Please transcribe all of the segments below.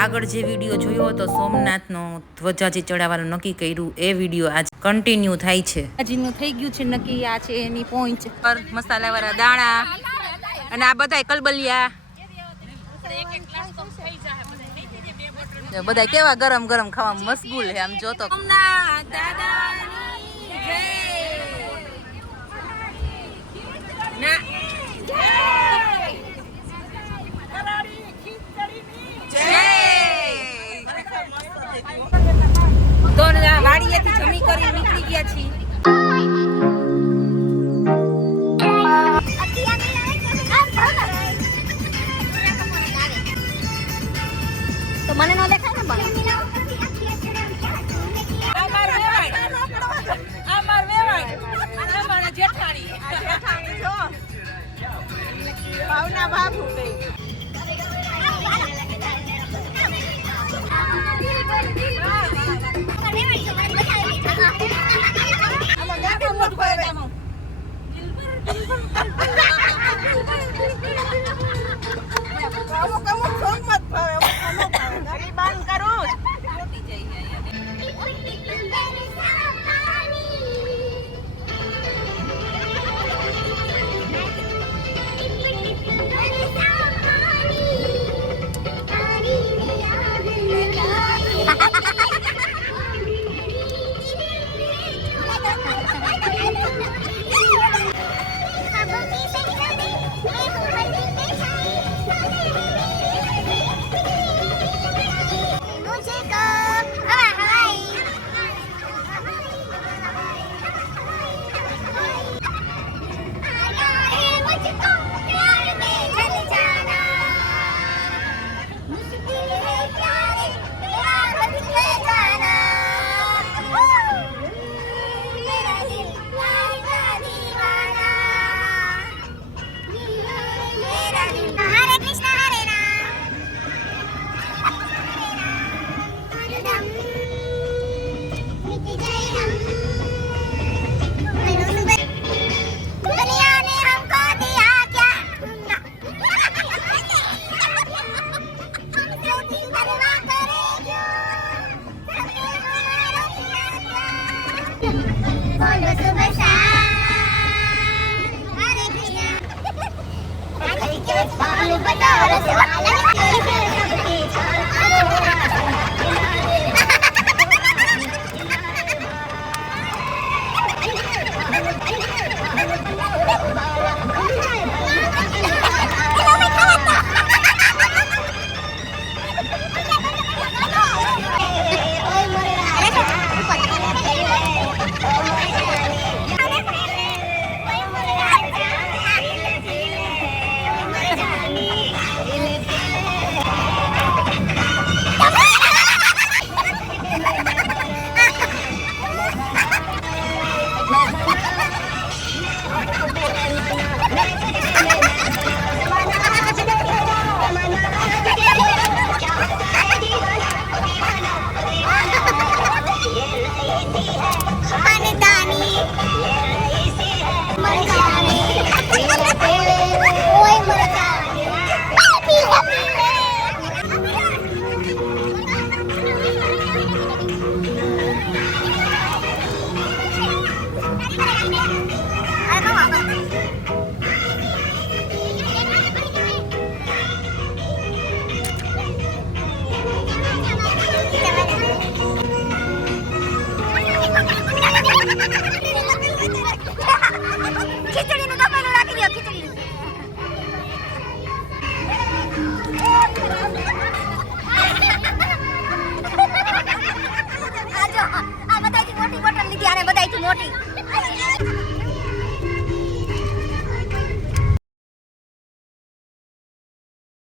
આગળ જે વિડીયો જોયો હતો સોમનાથનો ધ્વજાજી ચડાવવાનું નક્કી કર્યું એ વિડીયો આજ કન્ટિન્યુ થાય છે. આજનું થઈ ગયું છે નક્કી. આ છે એની પોઈન્ટ પર મસાલાવાળા દાણા અને આ બધાય કલબલિયા બધા કેવા ગરમ ગરમ ખાવા મશગુલ છે. આમ જોતો તો વાડીએથી જમી કરી નીકળી ગયા છીએ. તો મને ન દેખાય ને પણ જેઠાણી જો ભાવના બાપુ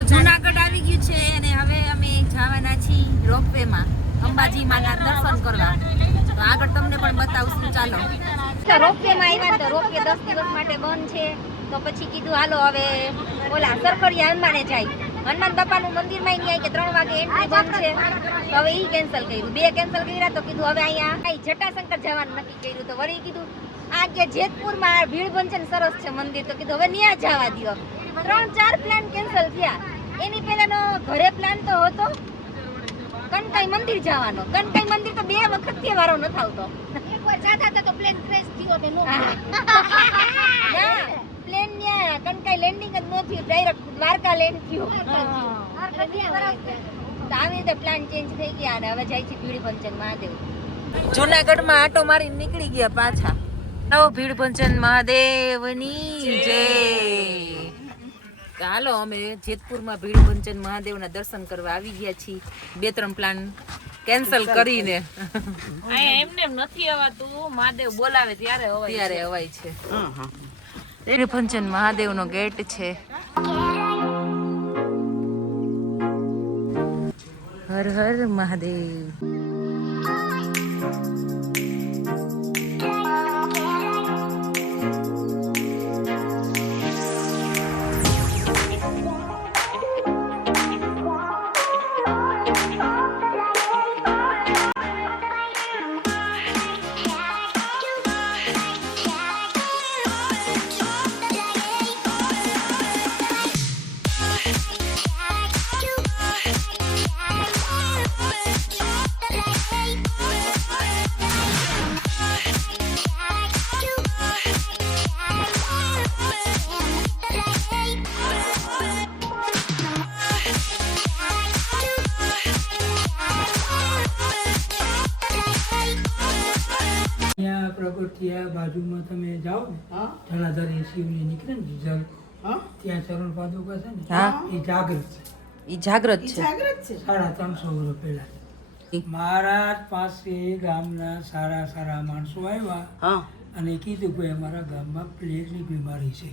જૂનાગઢ આવી ગયું છે અને હવે અમે જવાના છીએ રોપવે માં અંબાજી માના દર્શન કરવા. તો આગળ તમને પણ બતાવશું. ચાલો રોપવે માં આવ્યા તો રોપવે 10 દિવસ માટે બંધ છે. તો પછી કીધું હાલો હવે ઓલા સરખરિયા હનુમાને જાય. હનુમાન બાપાનું મંદિરમાં નહીં કે 3 વાગે એન્ટ્રી બંધ છે. તો હવે ઈ કેન્સલ કર્યું. 2 કેન્સલ કર્યા. તો કીધું હવે અહીંયા જટાશંકર જવાનું નક્કી કર્યું. તો વળી કીધું આ કે જેતપુરમાં ભીડ બંધ છે ને સરસ છે મંદિર. તો કીધું હવે ન્યા જવા દો. 3-4 પ્લાન કેન્સલ થયા. એની પહેલાનો ઘરે પ્લાન તો હતો કનકાઈ મંદિર જવાનો. કનકાઈ મંદિર તો 2 વખત થી વારો ન આવતો. એકવાર જાતા હતા તો પ્લેન ક્રેશ થયો ને નો. ના પ્લેન ન્યા કનકાઈ લેન્ડિંગ જ ન થયું, ડાયરેક્ટ દ્વારકા લેન્ડ થયું. તો આવી રીતે પ્લાન ચેન્જ થઈ ગયા અને હવે જાય છે ભીડભંજન મહાદેવ. જૂનાગઢમાં આટો મારી નીકળી ગયા પાછા. નવો ભીડભંજન મહાદેવની જય. ચાલો અમે જેતપુરમાં ભીડભંજન મહાદેવના દર્શન કરવા આવી ગયા છીએ. 2-3 પ્લાન કેન્સલ કરીને. અહીંયા એમને એમ નથી અવાતું, મહાદેવ બોલાવે ત્યારે અવાય છે. ભીડભંજન મહાદેવનો ગેટ છે. હર હર મહાદેવ. પ્રગટિયા બાજુમાં તમે જાઓ ને જણાધારી શિવની નીકળે ને રિઝલ્ટ ત્યાં ચરણ પાદુકા છે ને એ જાગૃત છે. ઈ જાગૃત છે. 350 વર્ષ પહેલા મહારાજ પાસે ગામના સારા માણસો આવ્યા અને કીધું કે અમારા ગામમાં પ્લેગની બીમારી છે,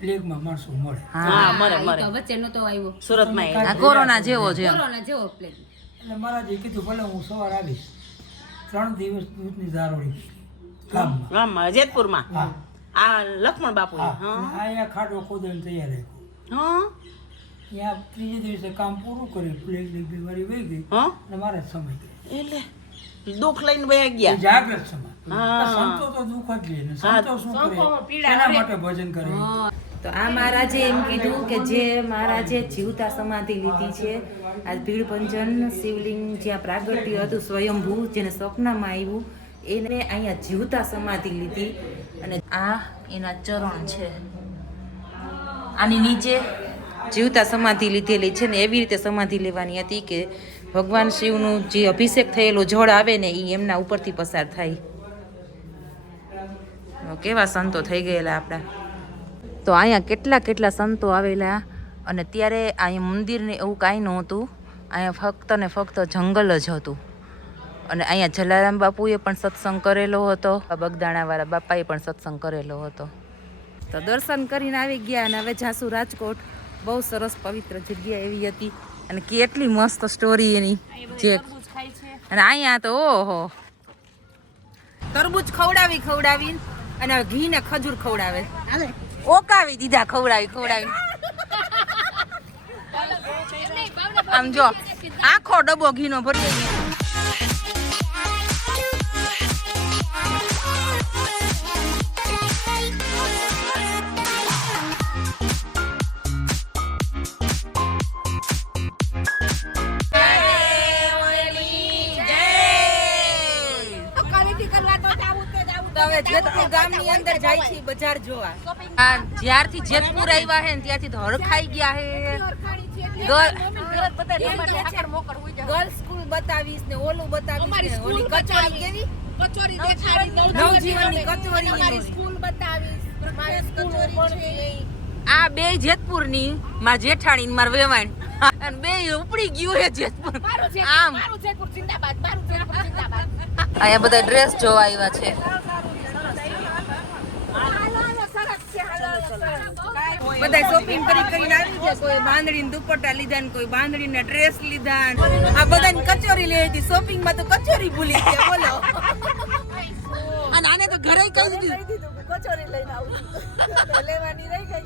પ્લેગમાં માણસો મળે. વચ્ચેનો તો આવ્યો સુરતમાં કોરોના જેવો છે. એટલે મહારાજે કીધું ભલે હું સવાર આવીશ. 3 દિવસ દૂધની દારોડી ગામમાં જેતપુરમાં આ લક્ષ્મણ બાપુ અહીંયા ખાડો ખોદીને તૈયાર રાખ્યો. ત્યાં 3 દિવસે કામ પૂરું કર્યું, પ્લેગની બીમારી વહી ગઈ અને મારે સમય ગયો. એટલે દુઃખ લઈને વયા ગયા. જાગૃત સમય. સંતો તો દુઃખ જ લે ને, સંતો શું કરે એના માટે ભજન કરે. તો આ મહારાજે એમ કીધું કે જે મહારાજે જીવતા સમાધિ લીધી છે, આ ભીડભંજન શિવલિંગ જ્યાં પ્રાગટ્ય હતું સ્વયંભૂ, જેને સ્વપ્નમાં આવ્યું, એને અહીંયા જીવતા સમાધિ લીધી. અને આ એના ચરણ છે. આની નીચે જીવતા સમાધિ લીધેલી છે ને એવી રીતે સમાધિ લેવાની હતી કે ભગવાન શિવનું જે અભિષેક થયેલો જળ આવે ને એ એમના ઉપરથી પસાર થાય. કેવા સંતો થઈ ગયેલા આપણા. તો અહીંયા કેટલા સંતો આવેલા અને ત્યારે અહીંયા મંદિરને એવું કાંઈ નહોતું. અહીંયા ફક્ત ને ફક્ત જંગલ જ હતું. અને અહીંયા જલારામ બાપુએ પણ સત્સંગ કરેલો હતો, બગદાણાવાળા બાપાએ પણ સત્સંગ કરેલો હતો. તો દર્શન કરીને આવી ગયા અને હવે જાસુ રાજકોટ. બહુ સરસ પવિત્ર જગ્યા એવી હતી અને કેટલી મસ્ત સ્ટોરી એની. જે અને અહીંયા તો ઓહો તરબૂચ ખવડાવી અને ઘી ને ખજૂર ખવડાવે, ઓકાવી દીધા ખવડાવી. આમ જો આખો ડબ્બો ઘીનો ભરી ગયો. હવે જેતપુર ગામની અંદર જાય છે બજાર જોવા. જ્યારથી જેતપુર આવ્યા હે ને ત્યારથી તો હરખાઈ ગયા હે. ગર્લ્સ સ્કૂલ બતાવીશ ને ઓલું બતાવીશ ને ઓલી કચોરી કેવી નવજીવનની કચોરી અમારી સ્કૂલ બતાવીશ. આ બે જેતપુરની માં જેઠાણી ને માર વેવાણ અને બે ઉપડી ગયું હે જેતપુર. આમ અહીંયા બધા ડ્રેસ જોવા આવ્યા છે. બધા શોપિંગ કરીને આવી ગયા. કોઈ બાંધણીના દુપટ્ટા લીધા ને કોઈ બાંધણીના ડ્રેસ લીધા. આ બધાને કચોરી લઈ હતી. શોપિંગ માં તો કચોરી ભૂલી ગયા બોલો. અને આને તો ઘરે કહી દીધું કચોરી લઈને આવું લેવાની રહી ગઈ.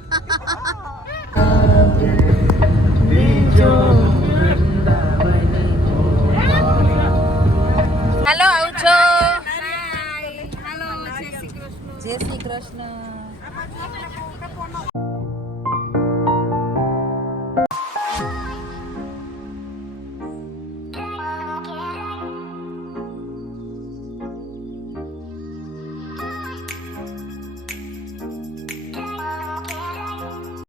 હાલો આવજો. જય શ્રી કૃષ્ણ.